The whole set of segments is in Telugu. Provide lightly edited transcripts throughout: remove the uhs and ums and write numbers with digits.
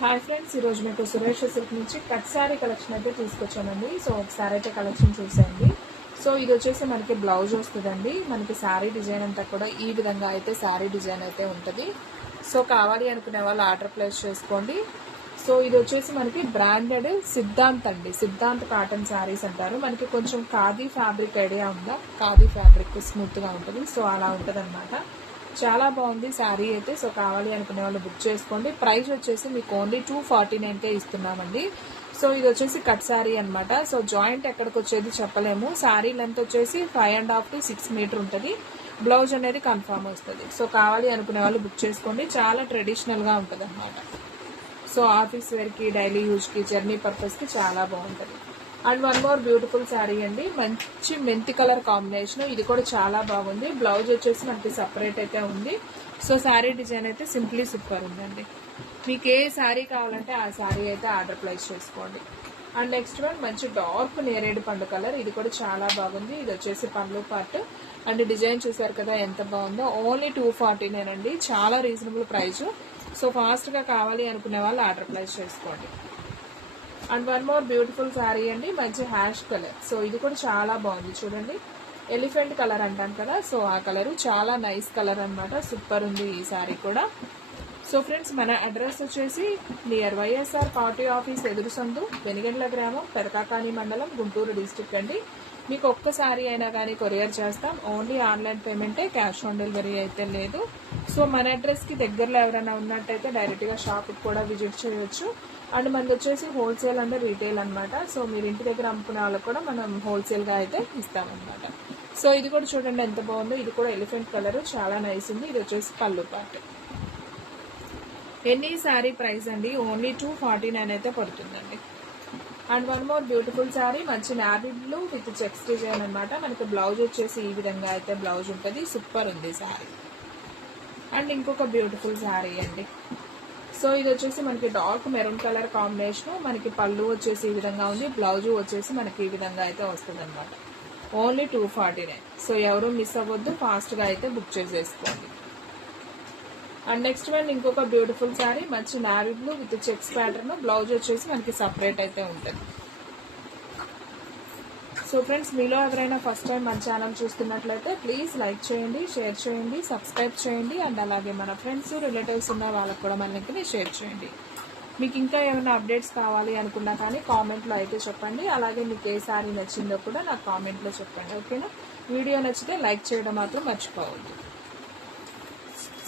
హాయ్ ఫ్రెండ్స్, ఈరోజు మీకు సురేష్ సిల్క్ నుంచి కట్ శారీ కలెక్షన్ అయితే తీసుకొచ్చానండి. సో ఒకసారి అయితే కలెక్షన్ చూసేయండి. సో ఇది వచ్చేసి మనకి బ్లౌజ్ వస్తుందండి. మనకి శారీ డిజైన్ అంతా కూడా ఈ విధంగా అయితే శారీ డిజైన్ అయితే ఉంటుంది. సో కావాలి అనుకునే వాళ్ళు ఆర్డర్ ప్లేస్ చేసుకోండి. సో ఇది వచ్చేసి మనకి బ్రాండెడ్ సిద్ధాంత్ అండి. సిద్ధాంత్ కాటన్ శారీస్ అంటారు. మనకి కొంచెం ఖాదీ ఫ్యాబ్రిక్ ఐడియా ఉందా? ఖాదీ ఫ్యాబ్రిక్ స్మూత్గా ఉంటుంది. సో అలా ఉంటుంది అనమాట. చాలా బాగుంది శారీ అయితే. సో కావాలి అనుకునే వాళ్ళు బుక్ చేసుకోండి. ప్రైస్ వచ్చేసి మీకు ఓన్లీ 249కే ఇస్తున్నామండి. సో ఇది వచ్చేసి కట్ శారీ అనమాట. సో జాయింట్ ఎక్కడికి వచ్చేది చెప్పలేము. శారీ లెంత్ వచ్చేసి 5.5 to 6 మీటర్ ఉంటుంది. బ్లౌజ్ అనేది కన్ఫామ్ వస్తుంది. సో కావాలి అనుకునే వాళ్ళు బుక్ చేసుకోండి. చాలా ట్రెడిషనల్గా ఉంటుంది అనమాట. సో ఆఫీస్ వేర్కి, డైలీ యూజ్కి, జర్నీ పర్పస్కి చాలా బాగుంటుంది. And one more beautiful sari అండి. మంచి మెంతి కలర్ కాంబినేషన్. ఇది కూడా చాలా బాగుంది. బ్లౌజ్ వచ్చేసి మనకి సపరేట్ అయితే ఉంది. సో శారీ డిజైన్ అయితే సింప్లీ సూపర్ ఉందండి. మీకు ఏ శారీ కావాలంటే ఆ శారీ అయితే ఆర్డర్ ప్లేస్ చేసుకోండి. అండ్ నెక్స్ట్ వన్ మంచి డార్క్ నేరేడు పండు కలర్. ఇది కూడా చాలా బాగుంది. ఇది వచ్చేసి పళ్ళు పార్ట్. అండ్ డిజైన్ చూసారు కదా ఎంత బాగుందో. ఓన్లీ 249 అండి. చాలా రీజనబుల్ ప్రైస్. సో ఫాస్ట్గా కావాలి అనుకునే వాళ్ళు ఆర్డర్ ప్లేస్ చేసుకోండి. And one more beautiful sari అండి. మంచి హ్యాష్ కలర్. సో ఇది కూడా చాలా బాగుంది. చూడండి, ఎలిఫెంట్ కలర్ అంటాం కదా. సో ఆ కలరు చాలా నైస్ కలర్ అనమాట. సూపర్ ఉంది ఈ శారీ కూడా. సో ఫ్రెండ్స్, మన అడ్రస్ వచ్చేసి నియర్ వైఎస్ఆర్ పార్టీ ఆఫీస్ ఎదురు సందు, వెనిగండ్ల గ్రామం, పెరకాకాని మండలం, గుంటూరు డిస్ట్రిక్ట్ అండి. మీకు ఒక్క శారీ అయినా కానీ కొరియర్ చేస్తాం. ఓన్లీ ఆన్లైన్ పేమెంటే, క్యాష్ ఆన్ డెలివరీ అయితే లేదు. సో మన అడ్రస్కి దగ్గరలో ఎవరైనా ఉన్నట్టయితే డైరెక్ట్గా షాప్కి కూడా విజిట్ చేయొచ్చు. అండ్ మనది వచ్చేసి హోల్సేల్ అండ్ రీటైల్ అనమాట. సో మీరు ఇంటి దగ్గర అమ్ముకునే వాళ్ళకి కూడా మనం హోల్సేల్గా అయితే ఇస్తామన్నమాట. సో ఇది కూడా చూడండి ఎంత బాగుందో. ఇది కూడా ఎలిఫెంట్ కలర్, చాలా నైస్ ఉంది. ఇది వచ్చేసి పళ్ళు పార్ట్. ఎన్ని శారీ ప్రైస్ అండి, ఓన్లీ 249 అయితే పడుతుందండి. And one more beautiful sari. మంచి navy blue with checks design అనమాట. మనకి బ్లౌజ్ వచ్చేసి ఈ విధంగా అయితే బ్లౌజ్ ఉంటుంది. సూపర్ ఉంది శారీ. అండ్ ఇంకొక బ్యూటిఫుల్ శారీ అండి. సో ఇది వచ్చేసి మనకి డార్క్ మెరూన్ కలర్ కాంబినేషన్. మనకి పళ్ళు వచ్చేసి ఈ విధంగా ఉంది. బ్లౌజ్ వచ్చేసి మనకి ఈ విధంగా అయితే వస్తుంది అనమాట. ఓన్లీ 249. సో ఎవరు మిస్ అవ్వద్దు, ఫాస్ట్గా అయితే బుక్ చేసేసుకోండి. అండ్ నెక్స్ట్ వన్ ఇంకొక బ్యూటిఫుల్ శారీ. మంచి navy blue with checks pattern. Blouse వచ్చేసి మనకి సపరేట్ అయితే ఉంటుంది. సో ఫ్రెండ్స్, మీలో ఎవరైనా ఫస్ట్ టైం మన ఛానల్ చూస్తున్నట్లయితే ప్లీజ్ లైక్ చేయండి, షేర్ చేయండి, సబ్స్క్రైబ్ చేయండి. అండ్ అలాగే మన ఫ్రెండ్స్, రిలేటివ్స్ ఉన్న వాళ్ళకి కూడా మన లింక్ని షేర్ చేయండి. మీకు ఇంకా ఏమైనా అప్డేట్స్ కావాలి అనుకున్నా కానీ కామెంట్లో అయితే చెప్పండి. అలాగే మీకు ఏ శారీ నచ్చిందో కూడా నాకు కామెంట్లో చెప్పండి. ఓకేనా? వీడియో నచ్చితే లైక్ చేయడం మాత్రం మర్చిపోవద్దు.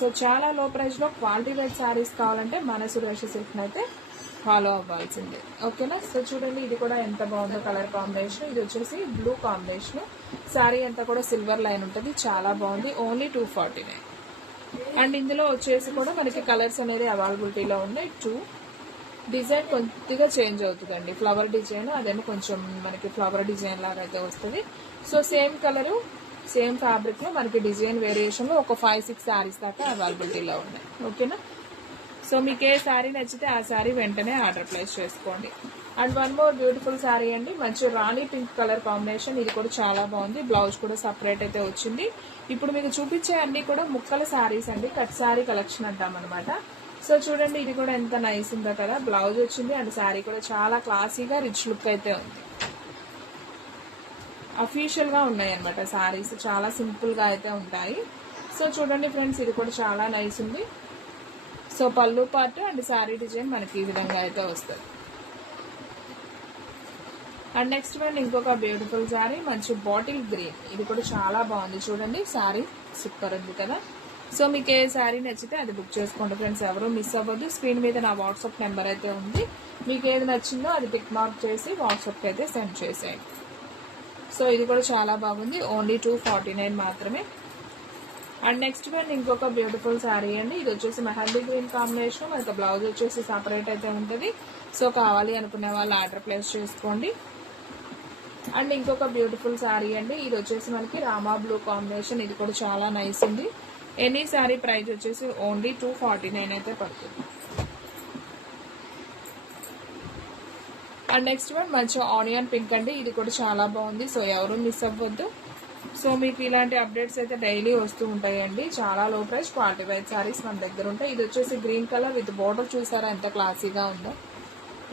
సో చాలా లో ప్రైస్లో క్వాలిటీ వైజ్ శారీస్ కావాలంటే మన సురేష్ సిల్క్ని అయితే ఫాలో అవ్వాల్సిందే. ఓకేనా? సో చూడండి, ఇది కూడా ఎంత బాగుందో కలర్ కాంబినేషన్. ఇది వచ్చేసి బ్లూ కాంబినేషన్. శారీ అంతా కూడా సిల్వర్ లైన్ ఉంటుంది. చాలా బాగుంది. ఓన్లీ 249. అండ్ ఇందులో వచ్చేసి కూడా మనకి కలర్స్ అనేది అవైలబిలిటీలో ఉన్నాయి. 2 డిజైన్ కొద్దిగా చేంజ్ అవుతుందండి. ఫ్లవర్ డిజైన్, అదేమో కొంచెం మనకి ఫ్లవర్ డిజైన్ లాగా అయితే వస్తుంది. సో సేమ్ కలరు, సేమ్ ఫ్యాబ్రిక్లో మనకి డిజైన్ వేరియేషన్లో ఒక 5-6 శారీస్ దాకా అవైలబిలిటీలో ఉన్నాయి. ఓకేనా? సో మీకు ఏ శారీ నచ్చితే ఆ శారీ వెంటనే ఆర్డర్ ప్లేస్ చేసుకోండి. And one more beautiful sari అండి. మంచి రాణి పింక్ కలర్ కాంబినేషన్. ఇది కూడా చాలా బాగుంది. బ్లౌజ్ కూడా సపరేట్ అయితే వచ్చింది. ఇప్పుడు మీకు చూపించే అన్ని కూడా ముక్కల శారీస్ అండి. కట్ శారీ కలెక్షన్ అంటామన్నమాట. సో చూడండి, ఇది కూడా ఎంత నైస్ ఉందో కదా. బ్లౌజ్ వచ్చింది అండ్ శారీ కూడా చాలా క్లాసీగా రిచ్ లుక్ అయితే ఉంది. అఫీషియల్గా ఉన్నాయి అనమాట శారీస్. చాలా సింపుల్గా అయితే ఉంటాయి. సో చూడండి ఫ్రెండ్స్, ఇది కూడా చాలా నైస్ ఉంది. సో పళ్ళు పార్ట్ అండ్ శారీ డిజైన్ మనకి ఈ విధంగా అయితే వస్తుంది. అండ్ నెక్స్ట్ వన్ ఇంకొక బ్యూటిఫుల్ శారీ. మంచి బాటిల్ గ్రీన్. ఇది కూడా చాలా బాగుంది. చూడండి, శారీ సూపర్ ఉంది కదా. సో మీకు ఏ శారీ నచ్చితే అది బుక్ చేసుకోండి ఫ్రెండ్స్. ఎవరు మిస్ అవ్వద్దు. స్క్రీన్ మీద నా వాట్సాప్ నెంబర్ అయితే ఉంది. మీకు ఏది నచ్చిందో అది టిక్ మార్క్ చేసి వాట్సాప్కి అయితే సెండ్ చేసేయండి. సో ఇది కూడా చాలా బాగుంది. ఓన్లీ 249 మాత్రమే. అండ్ నెక్స్ట్ వన్ ఇంకొక బ్యూటిఫుల్ శారీ అండి. ఇది వచ్చేసి మెహందీ గ్రీన్ కాంబినేషన్. మనకి బ్లౌజ్ వచ్చేసి సపరేట్ అయితే ఉంటుంది. సో కావాలి అనుకునే వాళ్ళు ఆర్డర్ ప్లేస్ చేసుకోండి. అండ్ ఇంకొక బ్యూటిఫుల్ శారీ అండి. ఇది వచ్చేసి మనకి రామా బ్లూ కాంబినేషన్. ఇది కూడా చాలా నైస్ ఉంది. ఎనీ శారీ ప్రైస్ వచ్చేసి ఓన్లీ 249 అయితే పడుతుంది. అండ్ నెక్స్ట్ వన్ మంచి ఆనియన్ పింక్ అండి. ఇది కూడా చాలా బాగుంది. సో ఎవరు మిస్ అవ్వద్దు. సో మీకు ఇలాంటి అప్డేట్స్ అయితే డైలీ వస్తూ ఉంటాయండి. చాలా లో ప్రైస్ క్వాలిటీ వైజ్ సారీస్ మన దగ్గర ఉంటాయి. ఇది వచ్చేసి గ్రీన్ కలర్ విత్ బోర్డర్ చూసారా ఎంత క్లాసీగా ఉందో.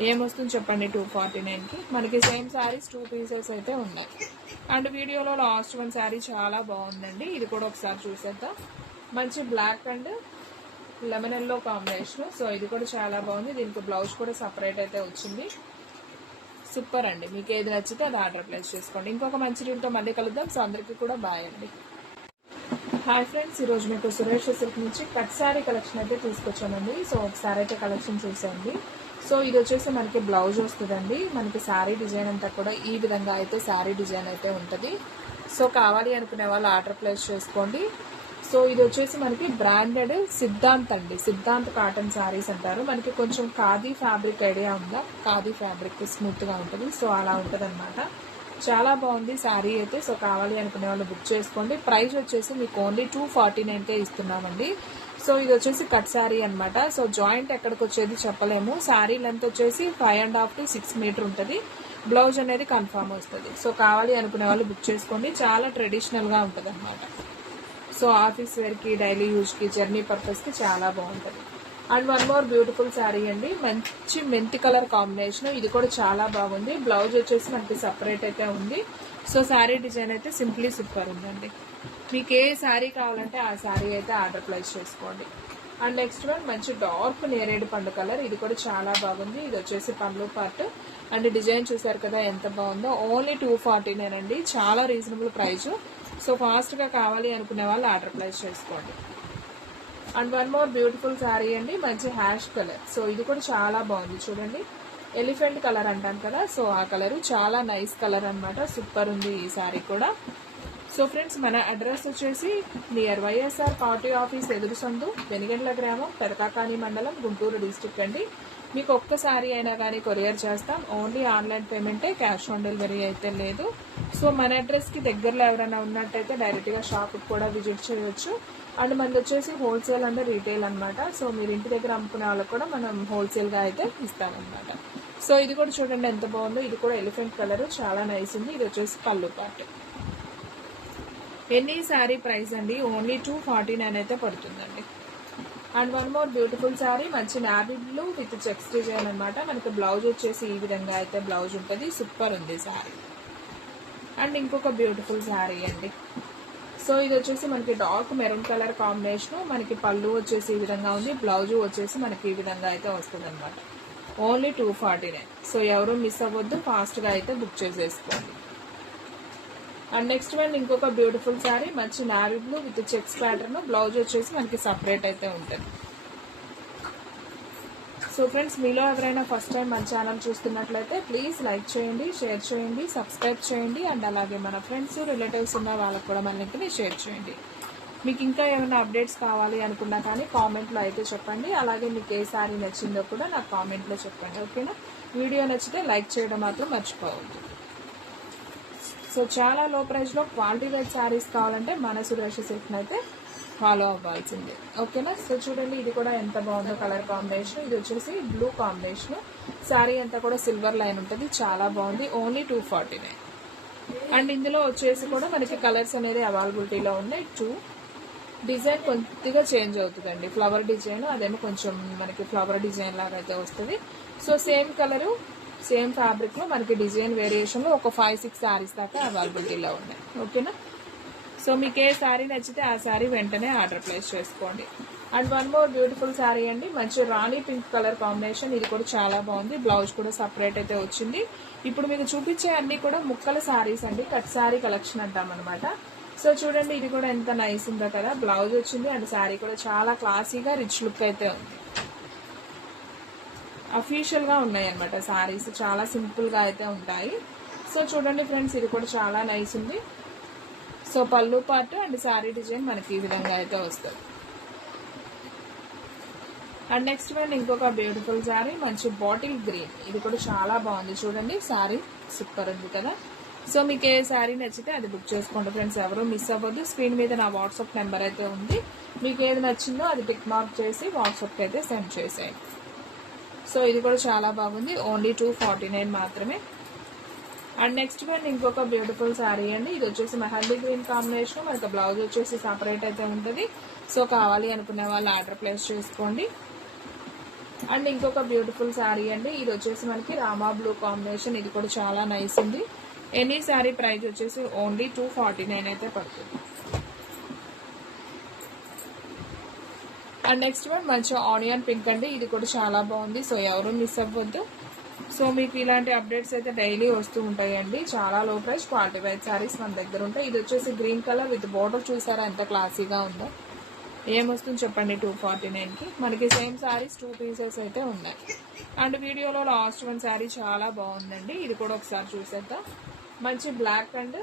ఏమొస్తుంది చెప్పండి 249కి. మనకి సేమ్ శారీస్ 2 పీసెస్ అయితే ఉన్నాయి. అండ్ వీడియోలో లాస్ట్ వన్ శారీ చాలా బాగుందండి. ఇది కూడా ఒకసారి చూసేద్దాం. మంచి black and lemon yellow combination. So ఇది కూడా చాలా బాగుంది. దీనికి బ్లౌజ్ కూడా సపరేట్ అయితే వచ్చింది. సూపర్ అండి. మీకు ఏది నచ్చితే అది ఆర్డర్ ప్లేస్ చేసుకోండి. ఇంకొక మంచి రీల్తో మళ్ళీ కలుద్దాం. సో అందరికీ కూడా బాయ్ అండి. హాయ్ ఫ్రెండ్స్, ఈరోజు మీకు సురేష్ సిల్క్ నుంచి కట్ శారీ కలెక్షన్ అయితే తీసుకొచ్చామండి. సో ఒకసారి అయితే కలెక్షన్ చూసేయండి. సో ఇది వచ్చేసి మనకి బ్లౌజ్ వస్తుందండి. మనకి శారీ డిజైన్ అంతా కూడా ఈ విధంగా అయితే శారీ డిజైన్ అయితే ఉంటుంది. సో కావాలి అనుకునే వాళ్ళు ఆర్డర్ ప్లేస్ చేసుకోండి. సో ఇది వచ్చేసి మనకి బ్రాండెడ్ సిద్ధాంత్ అండి. సిద్ధాంత్ కాటన్ శారీస్ అంటారు. మనకి కొంచెం ఖాదీ ఫ్యాబ్రిక్ ఐడియా ఉందా? ఖాదీ ఫ్యాబ్రిక్ స్మూత్గా ఉంటుంది. సో అలా ఉంటుంది అనమాట. చాలా బాగుంది శారీ అయితే. సో కావాలి అనుకునే వాళ్ళు బుక్ చేసుకోండి. ప్రైస్ వచ్చేసి మీకు ఓన్లీ 249కే ఇస్తున్నామండి. సో ఇది వచ్చేసి కట్ శారీ అనమాట. సో జాయింట్ ఎక్కడికి వచ్చేది చెప్పలేము. శారీ లెంత్ వచ్చేసి 5.5 to 6 మీటర్ ఉంటుంది. బ్లౌజ్ అనేది కన్ఫామ్ వస్తుంది. సో కావాలి అనుకునే వాళ్ళు బుక్ చేసుకోండి. చాలా ట్రెడిషనల్గా ఉంటుంది అనమాట. సో ఆఫీస్ వేర్కి, డైలీ యూజ్కి, జర్నీ పర్పస్కి చాలా బాగుంటుంది. And one more beautiful sari అండి. మంచి మెంతి కలర్ కాంబినేషన్. ఇది కూడా చాలా బాగుంది. బ్లౌజ్ వచ్చేసి మనకి సపరేట్ అయితే ఉంది. సో శారీ డిజైన్ అయితే సింప్లీ సూపర్ ఉందండి. మీకు ఏ శారీ కావాలంటే ఆ శారీ అయితే ఆర్డర్ ప్లేస్ చేసుకోండి. అండ్ నెక్స్ట్ వన్ మంచి డార్క్ నేరేడు పండు కలర్. ఇది కూడా చాలా బాగుంది. ఇది వచ్చేసి పళ్ళు పార్ట్. అండ్ డిజైన్ చూసారు కదా ఎంత బాగుందో. ఓన్లీ 249 అండి. చాలా రీజనబుల్ ప్రైస్. సో ఫాస్ట్గా కావాలి అనుకునే వాళ్ళు ఆర్డర్ ప్లేస్ చేసుకోండి. And one more beautiful sari అండి. మంచి హ్యాష్ కలర్. సో ఇది కూడా చాలా బాగుంది. చూడండి, ఎలిఫెంట్ కలర్ అంటాం కదా. సో ఆ కలర్ చాలా నైస్ కలర్ అనమాట. సూపర్ ఉంది ఈ శారీ కూడా. సో ఫ్రెండ్స్, మన అడ్రస్ వచ్చేసి నియర్ వైఎస్ఆర్ పార్టీ ఆఫీస్ ఎదురు సందు, వెనిగండ్ల గ్రామం, పెదకాకాని మండలం, గుంటూరు డిస్టిక్ అండి. మీకు ఒక్క శారీ అయినా కానీ కొరియర్ చేస్తాం. ఓన్లీ ఆన్లైన్ పేమెంటే, క్యాష్ ఆన్ డెలివరీ అయితే లేదు. సో మన అడ్రస్కి దగ్గరలో ఎవరైనా ఉన్నట్టయితే డైరెక్ట్గా షాప్కి కూడా విజిట్ చేయొచ్చు. అండ్ మనది వచ్చేసి హోల్సేల్ అండ్ రీటైల్ అనమాట. సో మీరు ఇంటి దగ్గర అమ్ముకునే వాళ్ళకి కూడా మనం హోల్సేల్గా అయితే ఇస్తామన్నమాట. సో ఇది కూడా చూడండి ఎంత బాగుందో. ఇది కూడా ఎలిఫెంట్ కలర్, చాలా నైస్ ఉంది. ఇది వచ్చేసి పళ్ళు పార్ట్. ఎన్ని శారీ ప్రైస్ అండి ఓన్లీ 249 అయితే పడుతుందండి. And one more beautiful sari. మంచి navy blue with checks design అనమాట. మనకి బ్లౌజ్ వచ్చేసి ఈ విధంగా అయితే బ్లౌజ్ ఉంటుంది. సూపర్ ఉంది శారీ. అండ్ ఇంకొక బ్యూటిఫుల్ శారీ అండి. సో ఇది వచ్చేసి మనకి డార్క్ మెరూన్ కలర్ కాంబినేషన్. మనకి పళ్ళు వచ్చేసి ఈ విధంగా ఉంది. బ్లౌజ్ వచ్చేసి మనకి ఈ విధంగా అయితే వస్తుంది అనమాట. ఓన్లీ 249. సో ఎవరు మిస్ అవ్వద్దు, ఫాస్ట్గా అయితే బుక్ చేసేసుకోండి. అండ్ నెక్స్ట్ వన్ ఇంకొక బ్యూటిఫుల్ శారీ. మంచి navy blue with checks pattern. Blouse వచ్చేసి మనకి సపరేట్ అయితే ఉంటుంది. సో ఫ్రెండ్స్, మీలో ఎవరైనా ఫస్ట్ టైం మన ఛానల్ చూస్తున్నట్లయితే ప్లీజ్ లైక్ చేయండి, షేర్ చేయండి, సబ్స్క్రైబ్ చేయండి. అండ్ అలాగే మన ఫ్రెండ్స్, రిలేటివ్స్ ఉన్న వాళ్ళకు కూడా మన లింక్ని షేర్ చేయండి. మీకు ఇంకా ఏమైనా అప్డేట్స్ కావాలి అనుకున్నా కానీ కామెంట్లో అయితే చెప్పండి. అలాగే మీకు ఏ శారీ నచ్చిందో కూడా నాకు కామెంట్లో చెప్పండి. ఓకేనా? వీడియో నచ్చితే లైక్ చేయడం మాత్రం మర్చిపోవద్దు. సో చాలా లో ప్రైస్లో క్వాలిటీ వైజ్ శారీస్ కావాలంటే మన సురేష్ సిల్క్ని అయితే ఫాలో అవ్వాల్సిందే. ఓకేనా? సో చూడండి, ఇది కూడా ఎంత బాగుందో కలర్ కాంబినేషన్. ఇది వచ్చేసి బ్లూ కాంబినేషన్. శారీ అంతా కూడా సిల్వర్ లైన్ ఉంటుంది. చాలా బాగుంది. ఓన్లీ 249. అండ్ ఇందులో వచ్చేసి కూడా మనకి కలర్స్ అనేది అవైలబిలిటీలో ఉన్నాయి. 2 డిజైన్ కొద్దిగా చేంజ్ అవుతుందండి. ఫ్లవర్ డిజైన్, అదేమో కొంచెం మనకి ఫ్లవర్ డిజైన్ లాగా అయితే వస్తుంది. సో సేమ్ కలరు, సేమ్ ఫ్యాబ్రిక్లో మనకి డిజైన్ వేరియేషన్లో ఒక 5-6 శారీస్ దాకా అవైలబిలిటీలో ఉన్నాయి. ఓకేనా? సో మీకు ఏ శారీ నచ్చితే ఆ శారీ వెంటనే ఆర్డర్ ప్లేస్ చేసుకోండి. And one more beautiful sari అండి. మంచి రాణి పింక్ కలర్ కాంబినేషన్. ఇది కూడా చాలా బాగుంది. బ్లౌజ్ కూడా సపరేట్ అయితే వచ్చింది. ఇప్పుడు మీకు చూపించే అన్ని కూడా ముక్కల శారీస్ అండి. కట్ శారీ కలెక్షన్ అంటాం అనమాట. సో చూడండి, ఇది కూడా ఎంత నైస్ ఉందో కదా. బ్లౌజ్ వచ్చింది అండ్ శారీ కూడా చాలా క్లాసీగా రిచ్ లుక్ అయితే ఉంది. అఫీషియల్గా ఉన్నాయి అనమాట శారీస్. చాలా సింపుల్గా అయితే ఉంటాయి. సో చూడండి ఫ్రెండ్స్, ఇది కూడా చాలా నైస్ ఉంది. సో పళ్ళు పార్ట్ అండ్ శారీ డిజైన్ మనకి ఈ విధంగా అయితే వస్తుంది. అండ్ నెక్స్ట్ వన్ ఇంకొక బ్యూటిఫుల్ శారీ. మంచి బాటిల్ గ్రీన్. ఇది కూడా చాలా బాగుంది. చూడండి, శారీ సూపర్ ఉంది కదా. సో మీకు ఏ శారీ నచ్చితే అది బుక్ చేసుకోండి ఫ్రెండ్స్. ఎవరు మిస్ అవ్వద్దు. స్క్రీన్ మీద నా వాట్సాప్ నెంబర్ అయితే ఉంది. మీకు ఏది నచ్చిందో అది టిక్ మార్క్ చేసి వాట్సాప్కి అయితే సెండ్ చేసేయండి. సో ఇది కూడా చాలా బాగుంది. ఓన్లీ 249 మాత్రమే. అండ్ నెక్స్ట్ వన్ ఇంకొక బ్యూటిఫుల్ శారీ అండి. ఇది వచ్చేసి మెహందీ గ్రీన్ కాంబినేషన్. మనకి బ్లౌజ్ వచ్చేసి సపరేట్ అయితే ఉంటుంది. సో కావాలి అనుకునే వాళ్ళు ఆర్డర్ ప్లేస్ చేసుకోండి. అండ్ ఇంకొక బ్యూటిఫుల్ శారీ అండి. ఇది వచ్చేసి మనకి రామా బ్లూ కాంబినేషన్. ఇది కూడా చాలా నైస్ ఉంది. ఎనీ శారీ ప్రైస్ వచ్చేసి ఓన్లీ 249 అయితే పడుతుంది. అండ్ నెక్స్ట్ వన్ మంచి ఆనియన్ పింక్ అండి. ఇది కూడా చాలా బాగుంది. సో ఎవరు మిస్ అవ్వద్దు. సో మీకు ఇలాంటి అప్డేట్స్ అయితే డైలీ వస్తూ ఉంటాయండి. చాలా లో ప్రైస్ క్వాలిటీ వైజ్ శారీస్ మన దగ్గర ఉంటాయి. ఇది వచ్చేసి గ్రీన్ కలర్ విత్ బోర్డర్. చూసారా ఎంత క్లాసీగా ఉందో. ఏమొస్తుంది చెప్పండి 249కి. మనకి సేమ్ శారీస్ 2 పీసెస్ అయితే ఉన్నాయి. అండ్ వీడియోలో లాస్ట్ వన్ శారీ చాలా బాగుందండి. ఇది కూడా ఒకసారి చూసేద్దాం. మంచి black and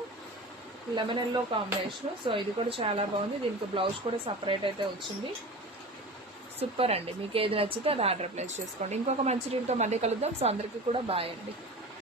lemon yellow combination. So ఇది కూడా చాలా బాగుంది. దీనికి బ్లౌజ్ కూడా సపరేట్ అయితే వచ్చింది. సూపర్ అండి. మీకు ఏది నచ్చితే అది ఆర్డర్ ప్లేస్ చేసుకోండి. ఇంకొక మంచి రీల్తో మళ్ళీ కలుద్దాం. సో అందరికీ కూడా బాయ్ అండి.